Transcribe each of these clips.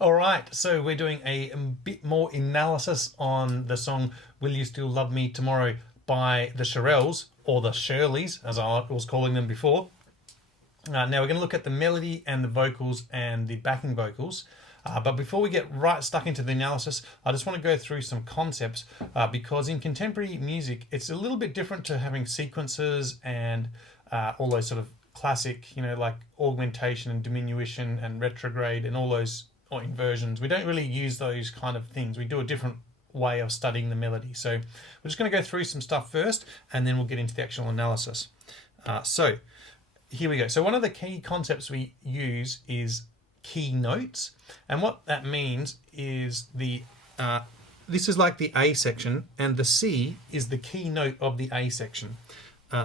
All right, so we're doing a bit more analysis on the song Will You Still Love Me Tomorrow by the Shirelles, or the Shirley's, as I was calling them before. Now we're going to look at the melody and the vocals and the backing vocals. But before we get right stuck into the analysis, I just want to go through some concepts because in contemporary music, it's a little bit different to having sequences and all those sort of classic, like augmentation and diminution and retrograde and all those inversions. We don't really use those kind of things. We do a different way of studying the melody. So we're just going to go through some stuff first and then we'll get into the actual analysis. So here we go. So one of the key concepts we use is key notes, and what that means is this is like the A section, and the C is the key note of the A section.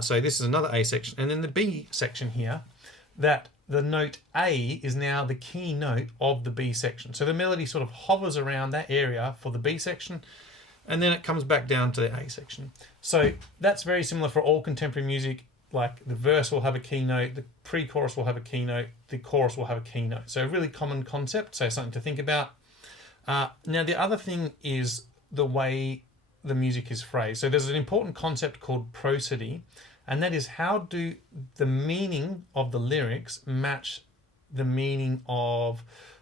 So this is another A section, and then the B section here, that the note A is now the key note of the B section. So the melody sort of hovers around that area for the B section, and then it comes back down to the A section. So that's very similar for all contemporary music. Like the verse will have a key note, the pre-chorus will have a key note, the chorus will have a key note. So a really common concept, so something to think about. Now the other thing is the way the music is phrased. So there's an important concept called prosody, and that is how do the meaning of the lyrics match the meaning of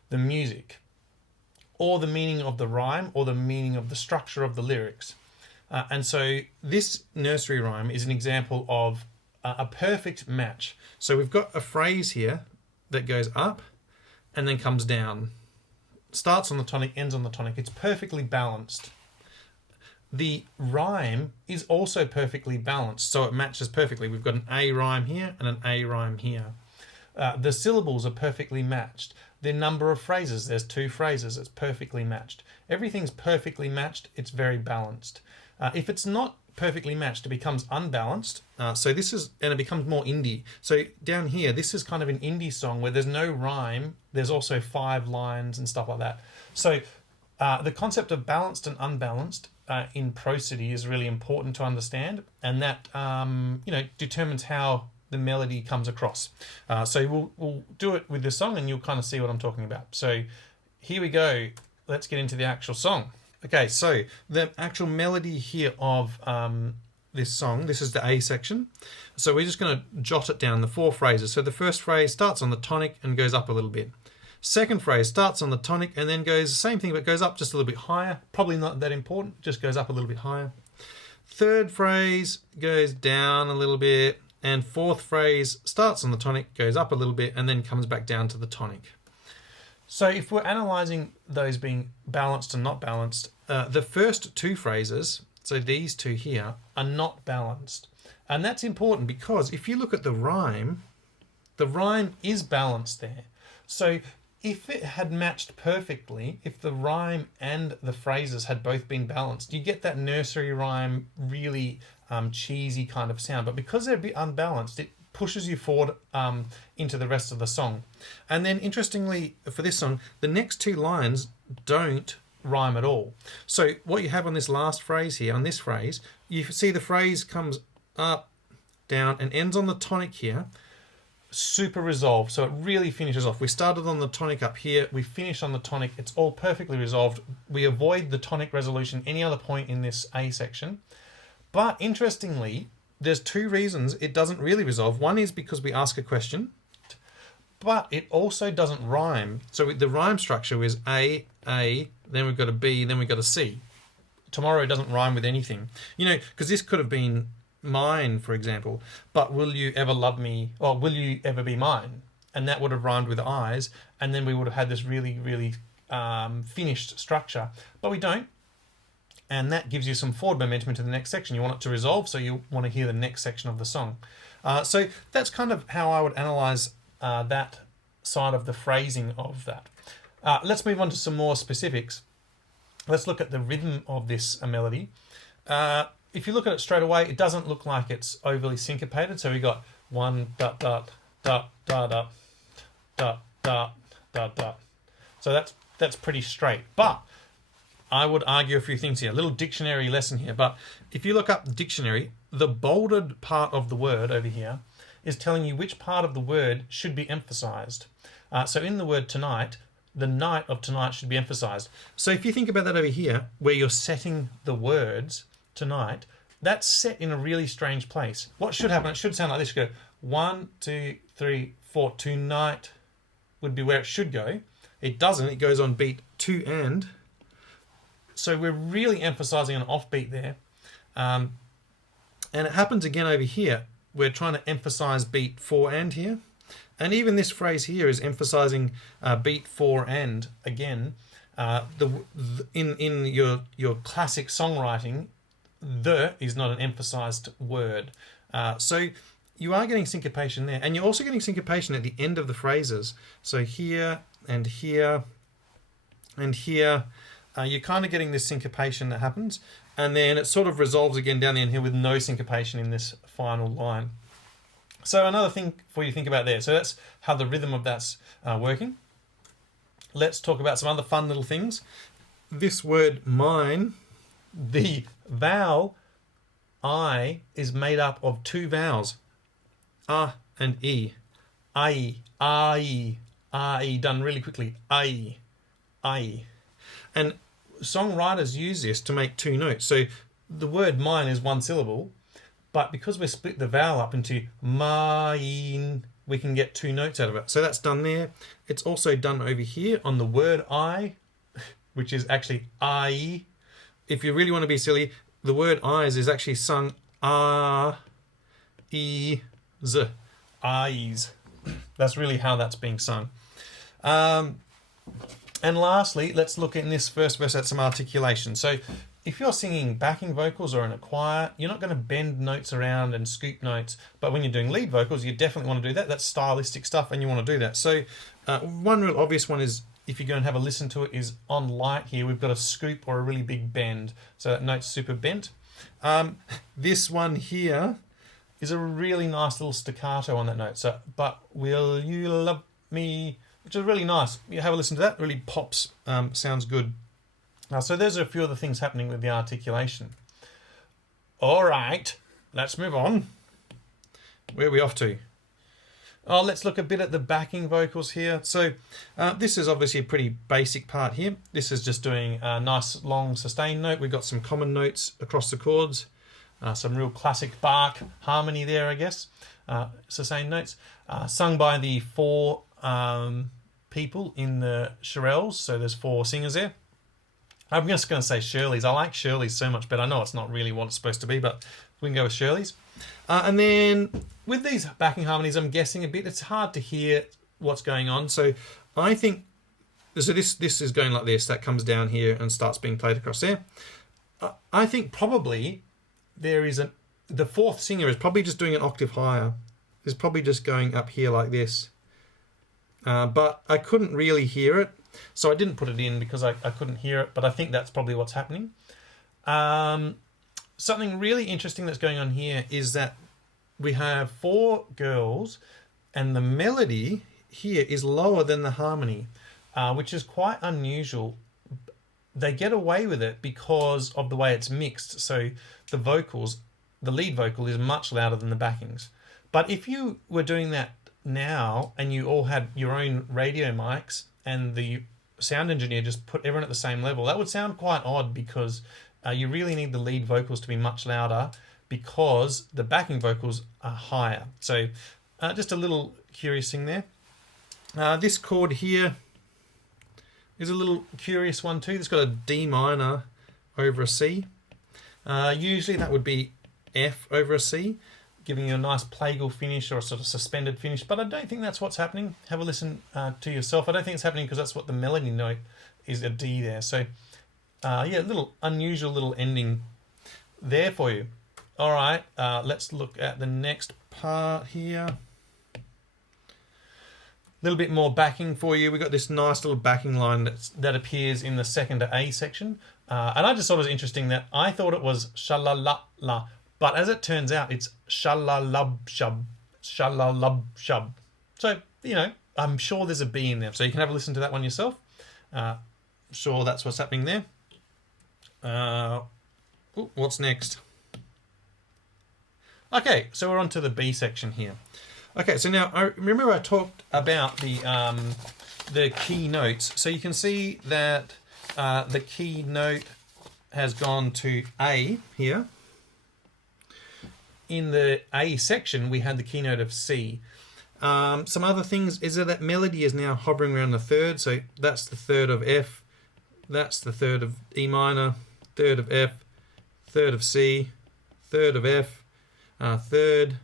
the music, or the meaning of the rhyme, or the meaning of the structure of the lyrics. And so this nursery rhyme is an example of a perfect match. So we've got a phrase here that goes up and then comes down. Starts on the tonic, ends on the tonic. It's perfectly balanced. The rhyme is also perfectly balanced, so it matches perfectly. We've got an A rhyme here and an A rhyme here. The syllables are perfectly matched. The number of phrases, there's 2 phrases, it's perfectly matched. Everything's perfectly matched, it's very balanced. If it's not perfectly matched, it becomes unbalanced. So this is, and it becomes more indie. So down here, this is kind of an indie song where there's no rhyme. There's also 5 lines and stuff like that. So the concept of balanced and unbalanced in prosody is really important to understand, and that determines how the melody comes across. So we'll do it with this song, and you'll kind of see what I'm talking about. So here we go. Let's get into the actual song. Okay, so the actual melody here of this song, this is the A section. So we're just going to jot it down, the 4 phrases. So the first phrase starts on the tonic and goes up a little bit. Second phrase starts on the tonic and then goes the same thing, but goes up just a little bit higher. Probably not that important, just goes up a little bit higher. Third phrase goes down a little bit. And fourth phrase starts on the tonic, goes up a little bit, and then comes back down to the tonic. So if we're analysing those being balanced and not balanced, the first 2 phrases, so these 2 here, are not balanced. And that's important because if you look at the rhyme is balanced there. So if it had matched perfectly, if the rhyme and the phrases had both been balanced, you get that nursery rhyme really cheesy kind of sound. But because they're a bit unbalanced, it pushes you forward into the rest of the song. And then interestingly for this song, the next 2 lines don't rhyme at all. So what you have on this last phrase here, on this phrase, you see the phrase comes up, down, and ends on the tonic here. Super resolved, so it really finishes off. We started on the tonic up here, we finish on the tonic, it's all perfectly resolved. We avoid the tonic resolution any other point in this A section. But interestingly, there's 2 reasons it doesn't really resolve. One is because we ask a question, but it also doesn't rhyme. So the rhyme structure is A, then we've got a B, then we've got a C. Tomorrow doesn't rhyme with anything. Because this could have been mine, for example, but will you ever love me, or will you ever be mine? And that would have rhymed with eyes, and then we would have had this really, really finished structure. But we don't. And that gives you some forward momentum into the next section. You want it to resolve, so you want to hear the next section of the song. So that's kind of how I would analyse that side of the phrasing of that. Let's move on to some more specifics. Let's look at the rhythm of this melody. If you look at it straight away, it doesn't look like it's overly syncopated. So we got 1 dot dot dot dot dot dot dot dot dot. So that's pretty straight. But I would argue a few things here. A little dictionary lesson here. But if you look up the dictionary, the bolded part of the word over here is telling you which part of the word should be emphasized. So in the word tonight, the night of tonight should be emphasized. So if you think about that over here, where you're setting the words tonight, that's set in a really strange place. What should happen? It should sound like this. You go 1, 2, 3, 4. Tonight would be where it should go. It doesn't. It goes on beat 2 and. So we're really emphasizing an offbeat there. And it happens again over here. We're trying to emphasize beat 4 and here. And even this phrase here is emphasizing beat 4 and again. In your classic songwriting, the is not an emphasized word. So you are getting syncopation there. And you're also getting syncopation at the end of the phrases. So here and here and here. You're kind of getting this syncopation that happens. And then it sort of resolves again down the end here with no syncopation in this final line. So another thing for you to think about there. So that's how the rhythm of that's working. Let's talk about some other fun little things. This word mine, the vowel I is made up of 2 vowels, and e. I, done really quickly. I. And songwriters use this to make 2 notes. So the word mine is 1 syllable, but because we split the vowel up into mine, we can get 2 notes out of it. So that's done there. It's also done over here on the word I, which is actually I. If you really want to be silly, the word eyes is actually sung e z, eyes. That's really how that's being sung. And lastly, let's look in this first verse at some articulation. So if you're singing backing vocals or in a choir, you're not going to bend notes around and scoop notes. But when you're doing lead vocals, you definitely want to do that. That's stylistic stuff and you want to do that. So one real obvious one is, if you go and have a listen to it, is on light here, we've got a scoop or a really big bend. So that note's super bent. This one here is a really nice little staccato on that note. So, but will you love me? Which is really nice. You have a listen to that. It really pops. Sounds good. So those are a few of the things happening with the articulation. All right, let's move on. Where are we off to? Oh, let's look a bit at the backing vocals here. So this is obviously a pretty basic part here. This is just doing a nice long sustain note. We've got some common notes across the chords. Some real classic Bach harmony there, I guess. Sustain notes. Sung by the 4 people in the Shirelles. So there's 4 singers there. I'm just going to say Shirelles. I like Shirelles so much, but I know it's not really what it's supposed to be, but we can go with Shirelles. And then with these backing harmonies, I'm guessing a bit, it's hard to hear what's going on. So I think, so this is going like this. That comes down here and starts being played across there. I think probably there is the 4th singer is probably just doing an octave higher. Is probably just going up here like this. But I couldn't really hear it. So I didn't put it in because I couldn't hear it, but I think that's probably what's happening. Something really interesting that's going on here is that we have 4 girls and the melody here is lower than the harmony, which is quite unusual. They get away with it because of the way it's mixed. So the vocals, the lead vocal is much louder than the backings. But if you were doing that now and you all had your own radio mics and the sound engineer just put everyone at the same level, that would sound quite odd because you really need the lead vocals to be much louder because the backing vocals are higher. So just a little curious thing there. This chord here is a little curious one too. It's got a D minor over a C. Usually that would be F over a C, giving you a nice plagal finish or a sort of suspended finish, but I don't think that's what's happening. Have a listen to yourself. I don't think it's happening because that's what the melody note is, a D there. So yeah, a little unusual little ending there for you. All right, let's look at the next part here. A little bit more backing for you. We've got this nice little backing line that appears in the second to A section. And I just thought it was interesting that I thought it was sha-la-la-la, but as it turns out, it's sha-la-lub-shub, sha-la-lub-shub. So, you know, I'm sure there's a B in there. So you can have a listen to that one yourself. Sure, that's what's happening there. What's next? Okay, so we're on to the B section here. Okay, so now I remember I talked about the key notes. So you can see that the key note has gone to A here. In the A section, we had the keynote of C. Some other things is that melody is now hovering around the third. So that's the third of F. That's the third of E minor, third of F, third of C, third of F, third,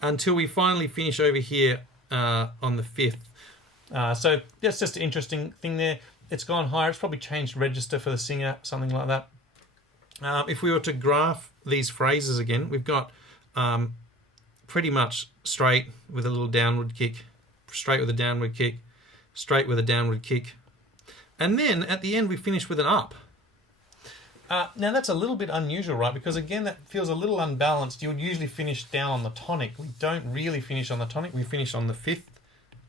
until we finally finish over here on the fifth. So that's just an interesting thing there. It's gone higher. It's probably changed register for the singer, something like that. If we were to graph these phrases again, we've got pretty much straight with a little downward kick, straight with a downward kick, straight with a downward kick. And then at the end we finish with an up. Now that's a little bit unusual, right? Because again, that feels a little unbalanced. You would usually finish down on the tonic. We don't really finish on the tonic. We finish on the fifth.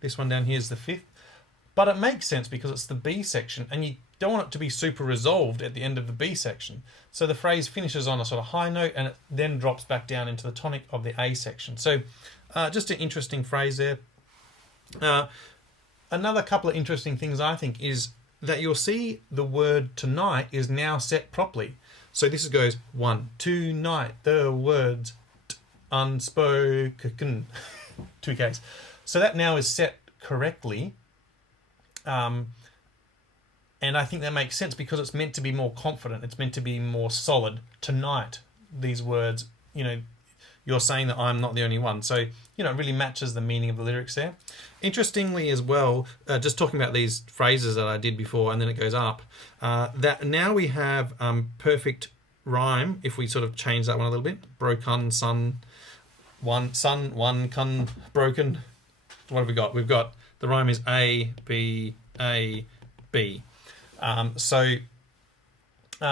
This one down here is the fifth. But it makes sense because it's the B section and you don't want it to be super resolved at the end of the B section. So the phrase finishes on a sort of high note and it then drops back down into the tonic of the A section. So just an interesting phrase there. Another couple of interesting things I think is that you'll see the word tonight is now set properly. So this goes 1, 2, night, the words unspoken, 2 Ks. So that now is set correctly. And I think that makes sense because it's meant to be more confident. It's meant to be more solid. Tonight, these words, you're saying that I'm not the only one. So, it really matches the meaning of the lyrics there. Interestingly as well, just talking about these phrases that I did before and then it goes up, that now we have perfect rhyme if we sort of change that one a little bit. Broken, sun, one, con, broken. What have we got? We've got the rhyme is A, B, A, B. So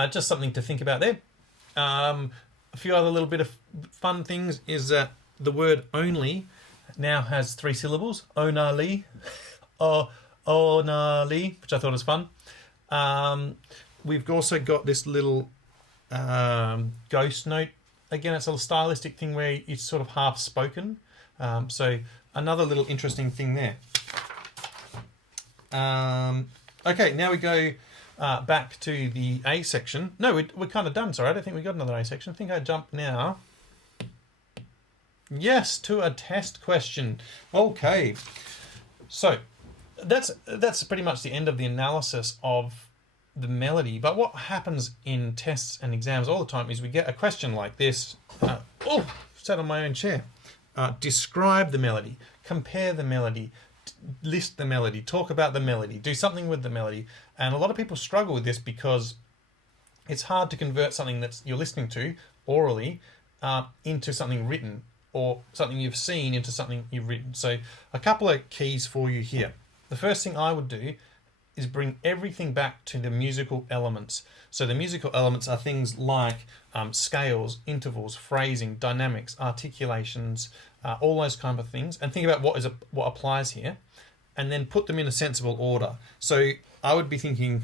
just something to think about there. A few other little bit of fun things is that the word only now has 3 syllables. Onali, onali, which I thought was fun. We've also got this little ghost note. Again, it's a stylistic thing where it's sort of half spoken. So another little interesting thing there. Okay, now we go back to the A section. No, we're kind of done. Sorry, I don't think we got another A section. I think I jump now. Yes, to a test question. Okay, so that's pretty much the end of the analysis of the melody. But what happens in tests and exams all the time is we get a question like this. Sat on my own chair. Describe the melody. Compare the melody. List the melody, talk about the melody, do something with the melody. And a lot of people struggle with this because it's hard to convert something that you're listening to orally into something written, or something you've seen into something you've written. So a couple of keys for you here. The first thing I would do is bring everything back to the musical elements. So the musical elements are things like scales, intervals, phrasing, dynamics, articulations, all those kind of things, and think about what applies here, and then put them in a sensible order. So I would be thinking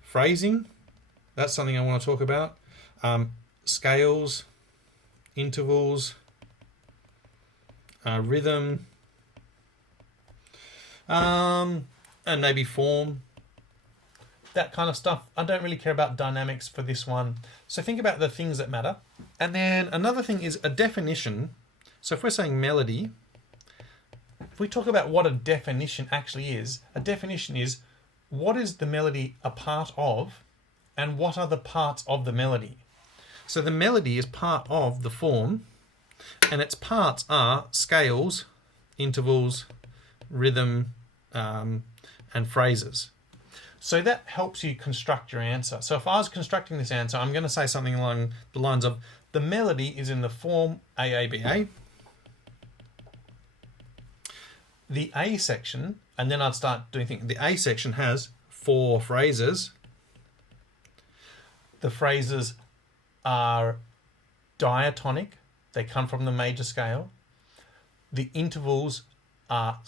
phrasing, that's something I want to talk about, scales, intervals, rhythm, and maybe form, that kind of stuff. I don't really care about dynamics for this one. So think about the things that matter. And then another thing is a definition. So if we're saying melody, if we talk about what a definition actually is, a definition is what is the melody a part of and what are the parts of the melody. So the melody is part of the form and its parts are scales, intervals, rhythm, and phrases. So that helps you construct your answer. So if I was constructing this answer, I'm going to say something along the lines of the melody is in the form AABA. The A section, and then I'd start doing things. The A section has 4 phrases. The phrases are diatonic. They come from the major scale. The intervals are,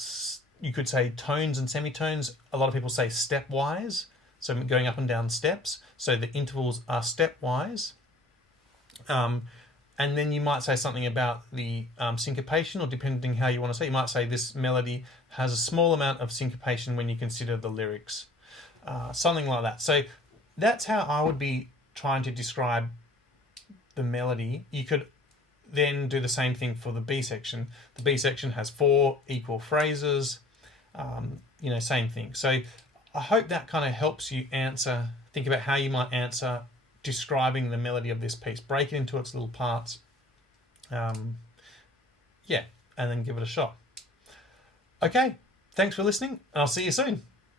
you could say, tones and semitones. A lot of people say stepwise, so going up and down steps. So the intervals are stepwise. and then you might say something about the syncopation, or depending how you want to say, you might say this melody has a small amount of syncopation when you consider the lyrics, something like that. So that's how I would be trying to describe the melody. You could then do the same thing for the B section. The B section has 4 equal phrases, same thing. So I hope that kind of helps you think about how you might answer describing the melody of this piece. Break it into its little parts. And then give it a shot. Okay, thanks for listening. I'll see you soon.